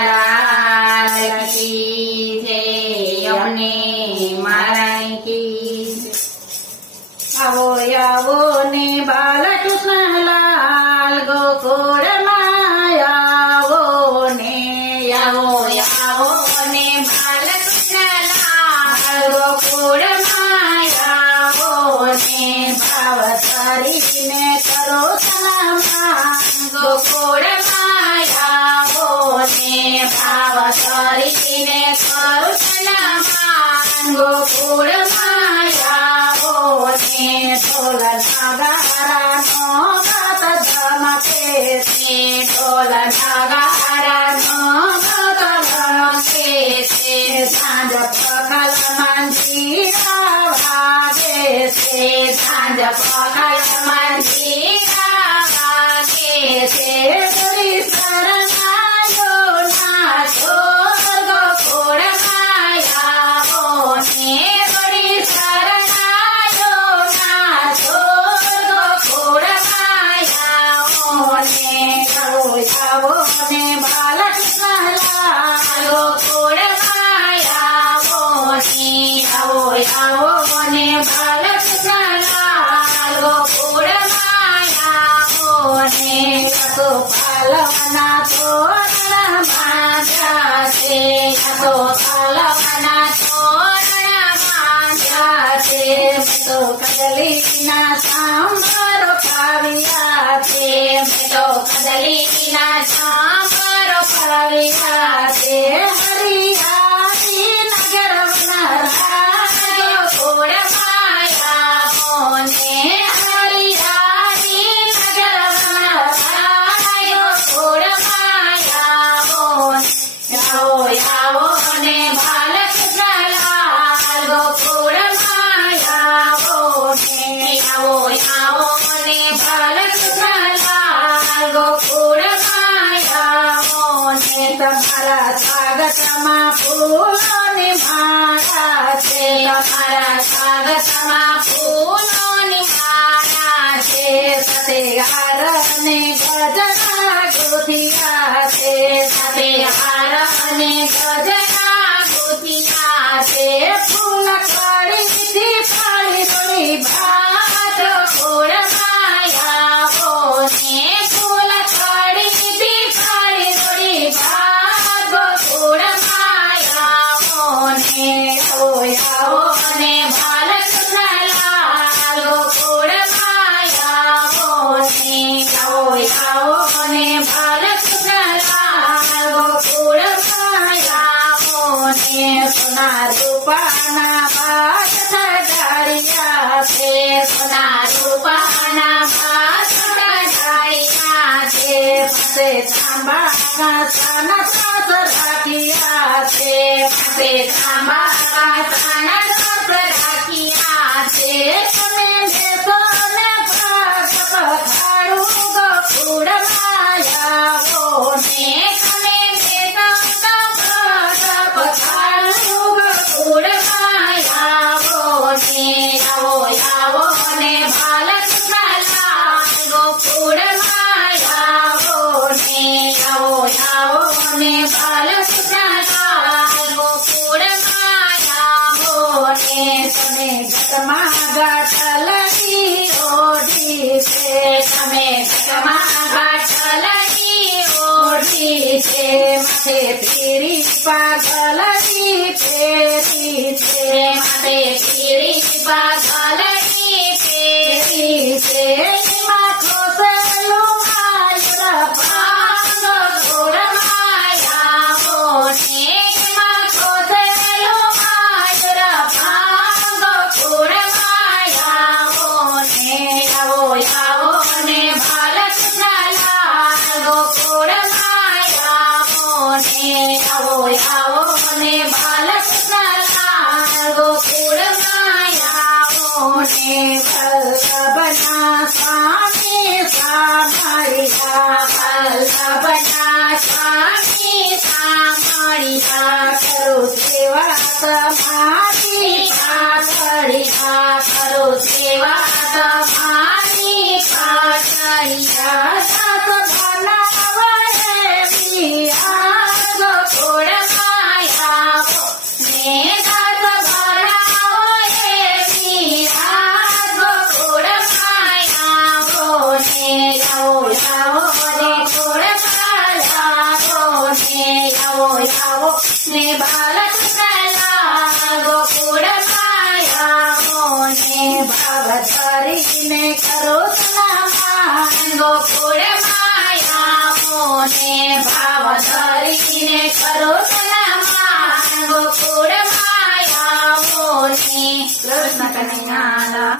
લાલ કી જય અમને મારા કી આવો આવો ને બાલકૃષ્ણ લાલ ગોકુળમાં આવો ને આવો આવો ને બાલકૃષ્ણ લાલ ગોકુળમાં આવો ને ભાવ કરીને કરો સન્માન ગોકુળમાં આવો ને ભાવ કરીને કરો સન્માન ગોકુળમાં આવો ને ઢોલ નગારાનો ગત ધમકે છે ઢોલ નગારાનો ગત ધમકે છે સાંજ પખલ મંજીરા વાગે છે સાંજ પખલ મંજીરા વાગે છે ગુરી શરણાયો નાચો ગોકુળમાં આવો ને ગુરી શરણાયો નાચો ગોકુળમાં આવો ને આવો ને બાલકૃષ્ણ લાલ ગોકુળમાં આવો ને આવો ને બાલકૃષ્ણ લાલ ગોકુળમાં આવો ને પાલવના તોરણ માંડ્યા છે પાલવના તોરણ માંડ્યા છે તો કદલીના સાંભરો ખાવ્યા છે તો કદલીના સાંભરો ખાવ્યા છે હરિયાળી નગર વનરાયો ગોકુળમાં આવો ને હરિયાળી નગર વનરાયો ગોકુળમાં આવો આવો ને બાલકૃષ્ણ લાલ ગોકુળમાં આવો ને આવો ને બાલકૃષ્ણ લાલ ગોકુળમાં આવો ને તમારા સ્વાગતમાં ફૂલોની માળા છે તમારા સ્વાગતમાં ફૂલોની માળા છે સતેહાર ને ગજના ગોધિયા છે સતેહાર ને ગજના ગોધિયા છે ફૂલ કળીથી ફાળી દોરી ભાત ગોકુળમાં આવો ને ફૂલ કળીથી ફાળી દોરી ભાત ગોકુળમાં આવો ને આવો ને બાલકૃષ્ણ લાલ ગોકુળમાં આવો ને આવો ને બાલકૃષ્ણ લાલ ગોકુળમાં આવો ને સોના રૂપાના ભાત સજાડ્યા છે સોના રૂપાના ભાત સજાડ્યા છે પાસે તાંબા કાંસાના સાસ રાખ્યા છે પાસે તાંબા કાંસાના સાસ રાખ્યા છે તમે બેસો ને ભાત પખાડું ગોકુળમાં આવો ને તમે બેસો તો ભાત પખાડું ગોકુળમાં આવો ને આવો ને બાલકૃષ્ણ લાલ ગોકુળમાં આવો ને આવો ને બાલકૃષ્ણ લાલ ગોકુળમાં આવો ને તમે ઘટમાં ગાંઠલની ઓઢી છે તમે ઘટમાં ગાંઠલની ઓઢી છે માથે પીળી પાઘલની ફેરી છે માથે પીળી પાઘલની ફેરી છે એમાં ખોસલું માયુર ભાંગ ગોકુળમાં આવો ને એમાં ખોસલું માયુર ભાંગ ગોકુળમાં આવો ને આવો ને બાલકૃષ્ણ લાલ ગોકુળમાં આવો ને આવો ને બાલકૃષ્ણ લાલ ગોકુળમાં આવો ને વલ્લભના સ્વામી સાંભળ્યા વલ્લભના સ્વામી સાંભળ્યા કરો સેવા તમારી પાછળિયા કરો સેવા તમારી પાછળિયા સાત બનાવડે ને ભાવ ધરીને કરુણામાં ગોકુળમાં આવો ને કૃષ્ણ કનૈયા